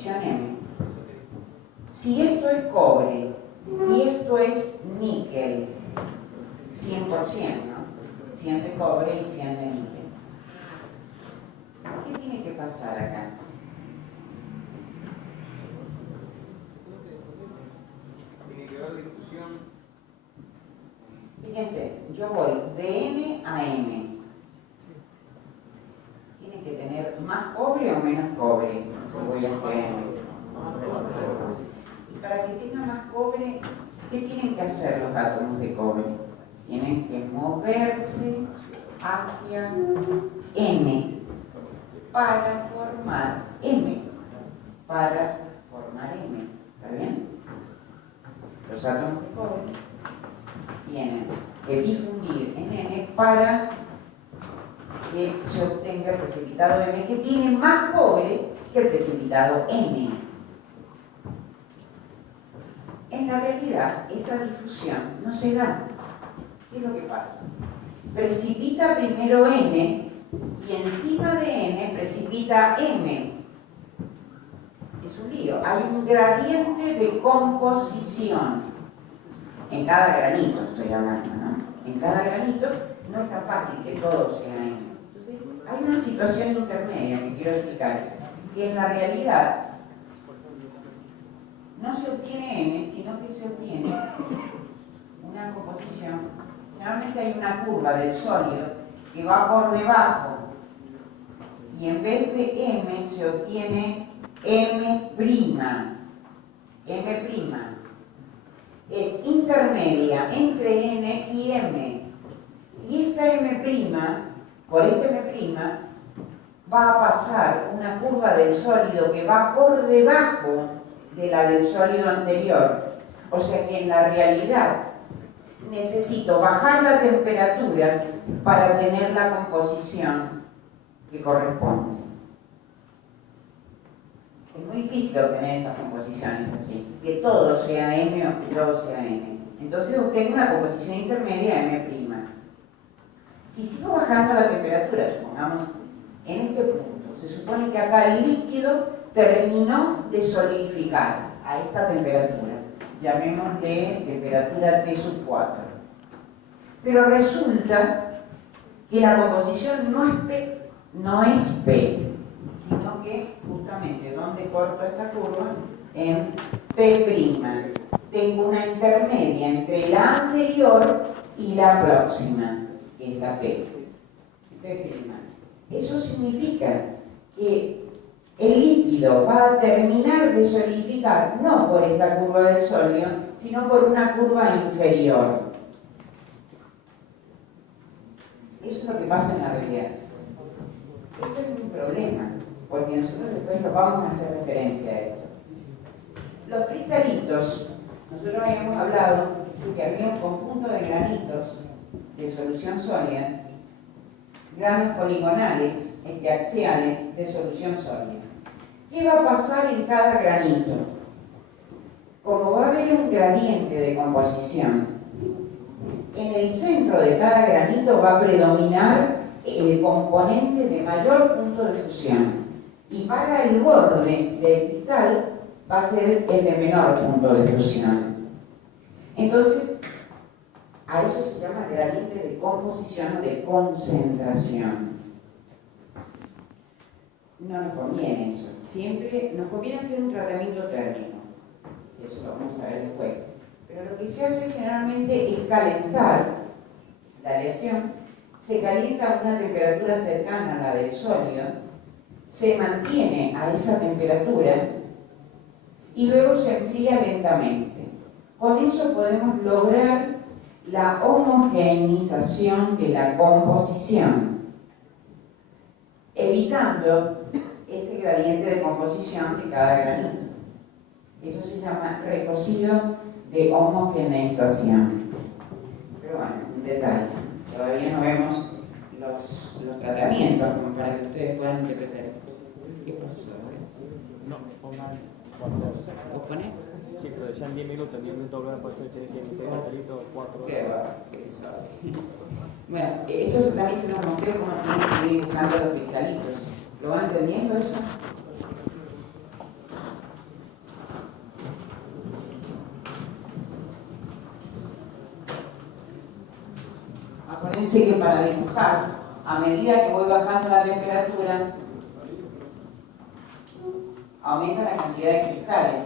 composición M, si esto es cobre y esto es níquel, 100%, ¿no? 100 de cobre y 100 de níquel. ¿Qué tiene que pasar acá? Fíjense, yo voy de N a M. Tiene que tener más cobre o menos cobre si voy hacia M. Y para que tenga más cobre, ¿qué tienen que hacer los átomos de cobre? Tienen que moverse hacia N para formar M. ¿Está bien? Los átomos de cobre tienen que difundir en N para que se obtenga el precipitado M, que tiene más cobre que el precipitado N. En la realidad, esa difusión no se da. ¿Qué es lo que pasa? Precipita primero N y encima de N precipita M. Es un lío. Hay un gradiente de composición. En cada granito estoy hablando, ¿no? En cada granito no es tan fácil que todo sea M. Entonces, hay una situación intermedia que quiero explicar, que en la realidad no se obtiene M, sino que se obtiene una composición. Generalmente hay una curva del sólido que va por debajo y en vez de M se obtiene M'. M' es intermedia entre N y M. Y esta M', por esta M', va a pasar una curva del sólido que va por debajo de la del sólido anterior. O sea que en la realidad necesito bajar la temperatura para tener la composición que corresponde. Es muy difícil obtener estas composiciones así, que todo sea M o que todo sea N. Entonces obtengo una composición intermedia M'. Si sigo bajando la temperatura, supongamos, en este punto, se supone que acá el líquido terminó de solidificar a esta temperatura. Llamémosle temperatura T⁴. Pero resulta que la composición no es P, sino que justamente donde corto esta curva, en P'. Tengo una intermedia entre la anterior y la próxima, que es la P'. Eso significa que el líquido va a terminar de solidificar no por esta curva del sólido, sino por una curva inferior. Eso es lo que pasa en la realidad. Esto es un problema, porque nosotros después nos vamos a hacer referencia a esto. Los cristalitos, nosotros habíamos hablado de que había un conjunto de granitos de solución sólida, granos poligonales, axiales de solución sólida. ¿Qué va a pasar en cada granito? Como va a haber un gradiente de composición, en el centro de cada granito va a predominar el componente de mayor punto de fusión. Y para el borde del cristal va a ser el de menor punto de fusión. Entonces, a eso se llama gradiente de composición o de concentración. No nos conviene eso. Siempre nos conviene hacer un tratamiento térmico. Eso lo vamos a ver después. Pero lo que se hace generalmente es calentar la aleación. Se calienta a una temperatura cercana a la del sólido, se mantiene a esa temperatura y luego se enfría lentamente. Con eso podemos lograr la homogeneización de la composición, evitando ese gradiente de composición de cada granito. Eso se llama recocido de homogeneización. Pero bueno, un detalle. Todavía no vemos los tratamientos como para que ustedes puedan interpretar esto. ¿Qué pasó? No, pongan ¿Vos ponés? sí, pero ya en 10 minutos hablar, por eso tiene que meter el carito 4 Qué va, qué sabe. Bueno, esto también se nos mostró como tenemos que ir buscando los cristalitos. ¿Lo van entendiendo eso? acuérdense que para dibujar, a medida que voy bajando la temperatura, aumenta la cantidad de cristales.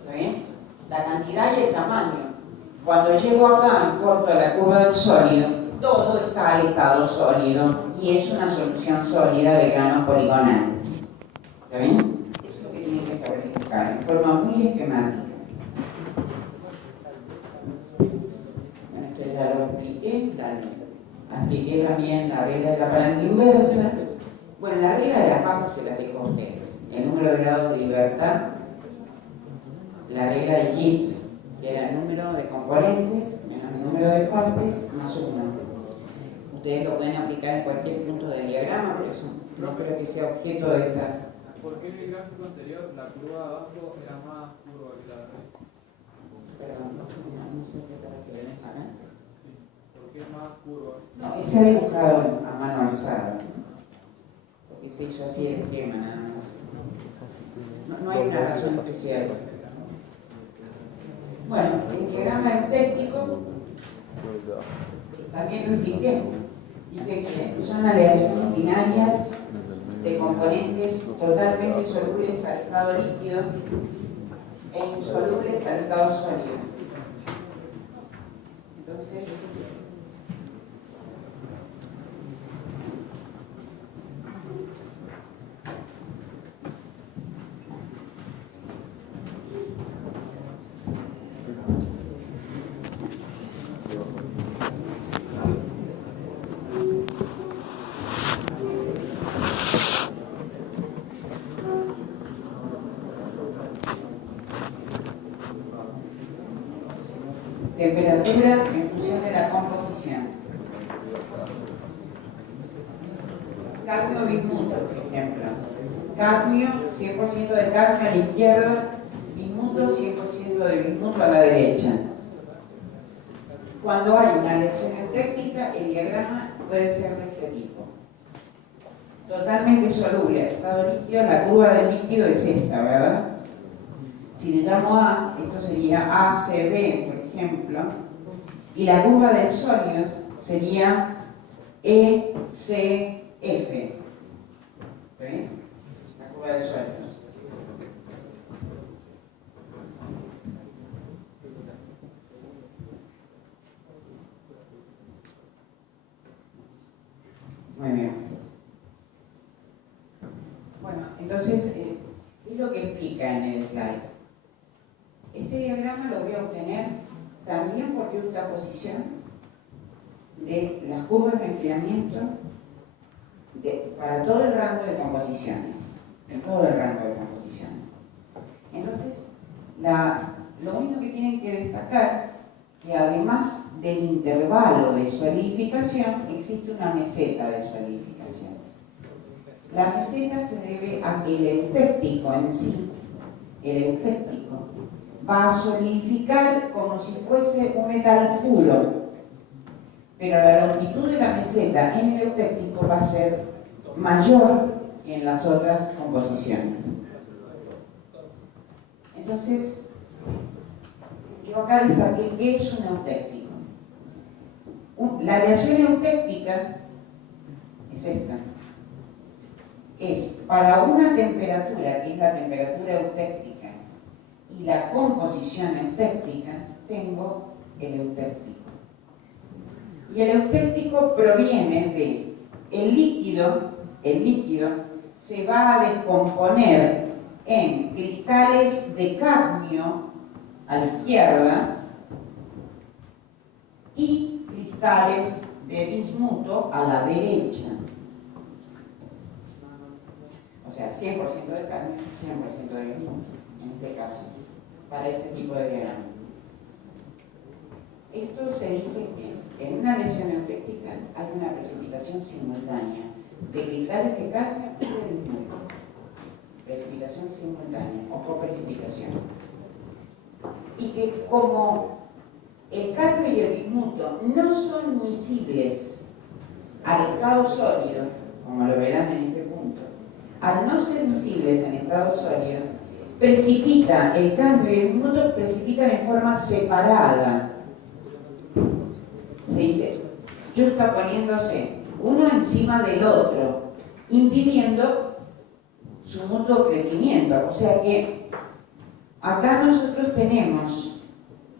¿Está bien? La cantidad y el tamaño. Cuando llego acá en corto la curva del sólido, todo está al estado sólido y es una solución sólida de granos poligonales. ¿Está bien? Eso es lo que tienen que saber dibujar en forma muy esquemática. Bueno, esto ya lo expliqué. Expliqué también la regla de la palanca inversa. Bueno, la regla de las masas se las dejo a ustedes. El número de grados de libertad, la regla de Gibbs, que era el número de componentes menos el número de fases más 1. Ustedes lo pueden aplicar en cualquier punto del diagrama, por eso no creo que sea objeto de esta. ¿Por qué en el gráfico anterior la curva de abajo era más curva que la de arriba? Perdón, no sé qué para que ven acá. ¿Por qué es más curva? No, ese ha dibujado a mano alzada. Porque se hizo así el esquema nada más. No hay una razón especial. Bueno, el diagrama eutéctico también lo expliqué. Dije que son aleaciones binarias de componentes totalmente solubles al estado líquido e insolubles al estado sólido. Entonces, temperatura en función de la composición. Cadmio bismuto, por ejemplo. Cadmio, 100% de cadmio a la izquierda, bismuto, 100% de bismuto a la derecha. Cuando hay una aleación eutéctica, el diagrama puede ser de este tipo. Totalmente soluble al estado líquido, la curva del líquido es esta, ¿verdad? Si le llamo A, esto sería ACB, por ejemplo, y la curva del sólido sería ECF. ¿Ven? La curva del sólido. Muy bien. Bueno, entonces, ¿qué es lo que explica en el slide? Este diagrama lo voy a obtener también por yuxtaposición de las curvas de enfriamiento para todo el rango de composiciones. En todo el rango de composiciones. Entonces, lo único que tienen que destacar que además del intervalo de solidificación, existe una meseta de solidificación. La meseta se debe a que el eutéctico en sí, el eutéctico, va a solidificar como si fuese un metal puro, pero la longitud de la meseta en el eutéctico va a ser mayor que en las otras composiciones. Entonces, yo acá destaqué qué es un eutéctico. La aleación eutéctica es esta. Es para una temperatura, que es la temperatura eutéctica, y la composición eutéctica, tengo el eutéctico. Y el eutéctico proviene de el líquido se va a descomponer en cristales de cadmio a la izquierda y cristales de bismuto a la derecha. O sea, 100% de cadmio, 100% de bismuto, en este caso, para este tipo de diagrama. Esto se dice que en una lesión eutéctica hay una precipitación simultánea de cristales de cadmio y de bismuto. Precipitación simultánea o coprecipitación. Y que como el cadmio y el bismuto no son miscibles al estado sólido, como lo verán en este punto, al no ser miscibles en estado sólido, el cadmio y el bismuto precipitan en forma separada. yuxtaponiéndose uno encima del otro, impidiendo su mutuo crecimiento. O sea que acá nosotros tenemos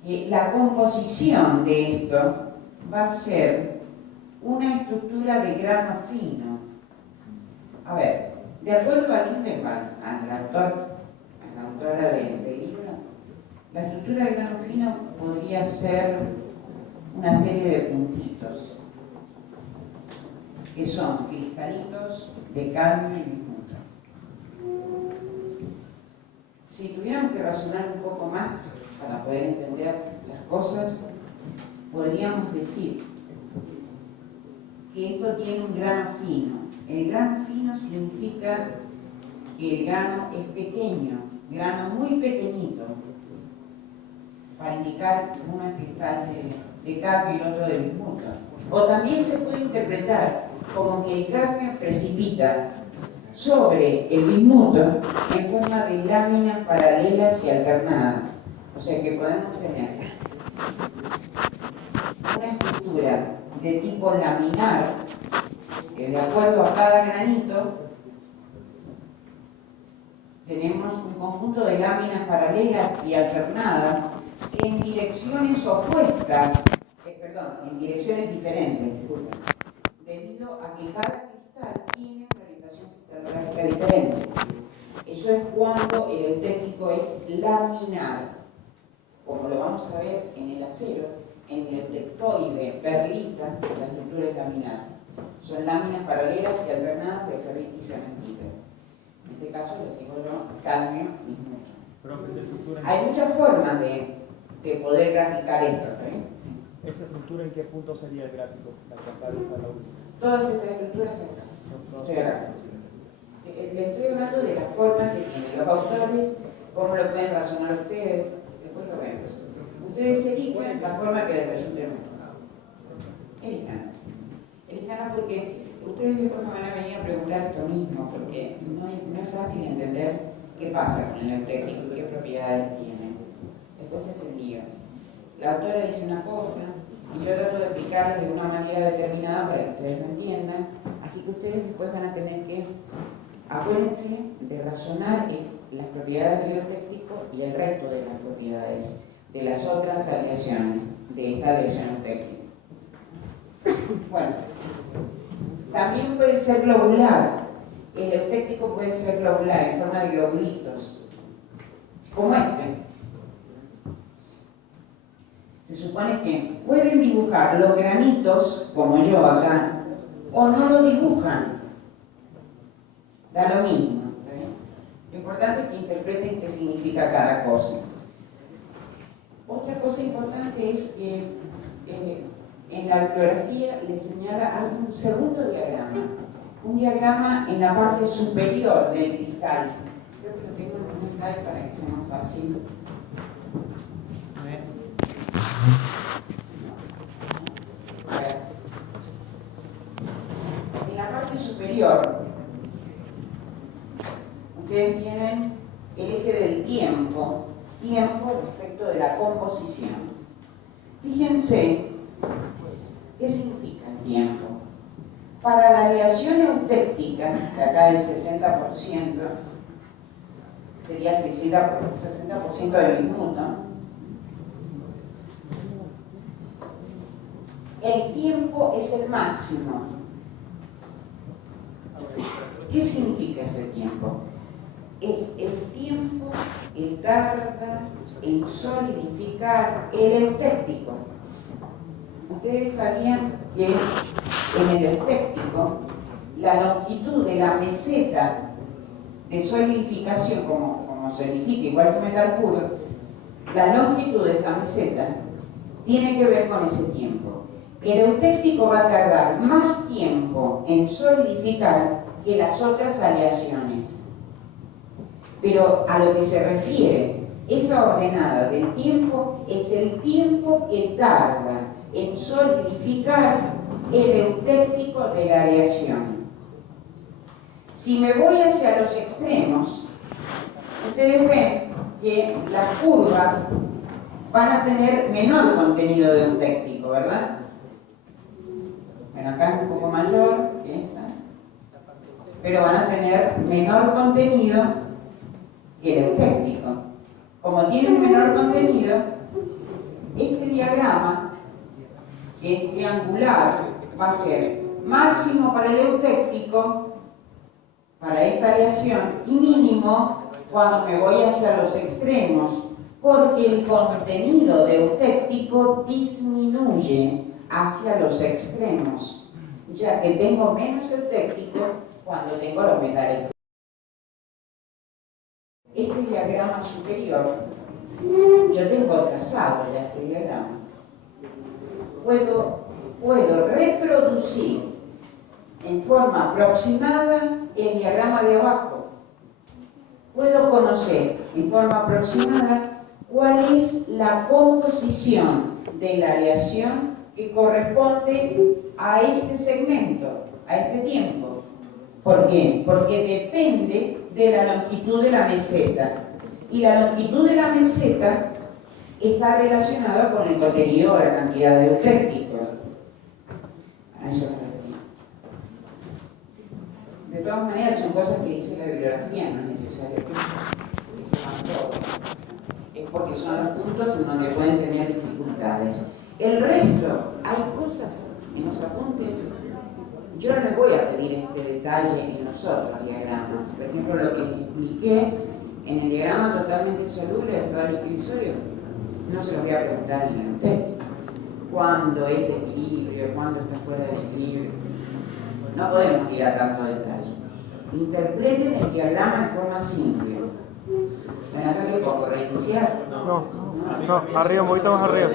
que la composición de esto va a ser una estructura de grano fino. A ver, de acuerdo a Lindemann, a la autora del libro, la estructura de grano fino podría ser una serie de puntitos, que son cristalitos de cadmio y bismuto. Si tuviéramos que razonar un poco más para poder entender las cosas, podríamos decir que esto tiene un grano fino. El grano fino significa que el grano es pequeño, grano muy pequeñito, para indicar uno es cristal de cadmio y el otro de bismuto. O también se puede interpretar como que el cadmio precipita sobre el bismuto en forma de láminas paralelas y alternadas. O sea que podemos tener una estructura de tipo laminar, que de acuerdo a cada granito tenemos un conjunto de láminas paralelas y alternadas en direcciones opuestas, en direcciones diferentes, disculpen, debido a que cada cristal tiene una orientación cristalográfica diferente. Eso es cuando el eutéctico es laminar, como lo vamos a ver en el acero, en el eutectoide, perlita, la estructura es laminar. Son láminas paralelas y alternadas de ferrita y cementita. En este caso les digo yo, cadmio y bismuto. Hay muchas formas de poder graficar esto, ¿sí? ¿Esta estructura en qué punto sería el gráfico? La que acá está la última. Todas estas estructuras acá. Les estoy hablando de las formas que tienen los autores, cómo lo pueden razonar ustedes, después lo vemos. Ustedes eligen la forma que les resulte mejor. Elijan porque ustedes después me van a venir a preguntar esto mismo, porque no es fácil entender qué pasa con el eutéctico y qué propiedades tiene. Después es el lío. La autora dice una cosa y yo trato de explicarla de una manera determinada para que ustedes lo entiendan, así que ustedes después van a tener que, acuérdense de razonar las propiedades del eutéctico y el resto de las propiedades de las otras aleaciones de esta aleación eutéctica. Bueno, también puede ser globular. El eutéctico puede ser globular en forma de globulitos, como este. Se supone que pueden dibujar los granitos, como yo acá, o no lo dibujan. Da lo mismo. ¿Sí? Lo importante es que interpreten qué significa cada cosa. Otra cosa importante es que en la bibliografía le señala un segundo diagrama. Un diagrama en la parte superior del cristal. Creo que lo tengo en un slide para que sea más fácil. A ver. En la parte superior, ustedes tienen el eje del tiempo respecto de la composición. Fíjense qué significa el tiempo. Para la aleación eutéctica, que acá el 60% sería 60% del bismuto, el tiempo es el máximo. ¿Qué significa ese tiempo? Es el tiempo que tarda en solidificar el eutéctico. Ustedes sabían que en el eutéctico la longitud de la meseta de solidificación, como solidifica igual que metal puro, la longitud de esta meseta tiene que ver con ese tiempo. El eutéctico va a tardar más tiempo en solidificar que las otras aleaciones. Pero a lo que se refiere, esa ordenada del tiempo es el tiempo que tarda en solidificar el eutéctico de la aleación. Si me voy hacia los extremos, ustedes ven que las curvas van a tener menor contenido de eutéctico, ¿verdad? Bueno, acá es un poco mayor que esta, pero van a tener menor contenido que el eutéctico. Como tienen menor contenido, este diagrama, que es triangular, va a ser máximo para el eutéctico, para esta aleación, y mínimo cuando me voy hacia los extremos, porque el contenido de eutéctico disminuye hacia los extremos, ya que tengo menos eutéctico cuando tengo los metales. Este diagrama superior, yo tengo trazado ya este diagrama, puedo reproducir en forma aproximada el diagrama de abajo. Puedo conocer en forma aproximada cuál es la composición de la aleación que corresponde a este segmento, a este tiempo. ¿Por qué? Porque depende de la longitud de la meseta. Y la longitud de la meseta está relacionada con el contenido o la cantidad de eutéctico. A eso me refería. De todas maneras, son cosas que dice la bibliografía, no es necesario que sepan todo. Es porque son los puntos en donde pueden tener dificultades. El resto, hay cosas en los apuntes. Yo no les voy a pedir este detalle en los otros diagramas. Por ejemplo, lo que expliqué en el diagrama totalmente soluble de todo el divisorio, no se los voy a preguntar en el eutéctico. ¿Cuándo es de equilibrio? ¿Cuándo está fuera de equilibrio? No podemos ir a tanto detalle. Interpreten el diagrama en forma simple. Bueno, acá que pongo, reiniciar. No, arriba, un poquito más arriba.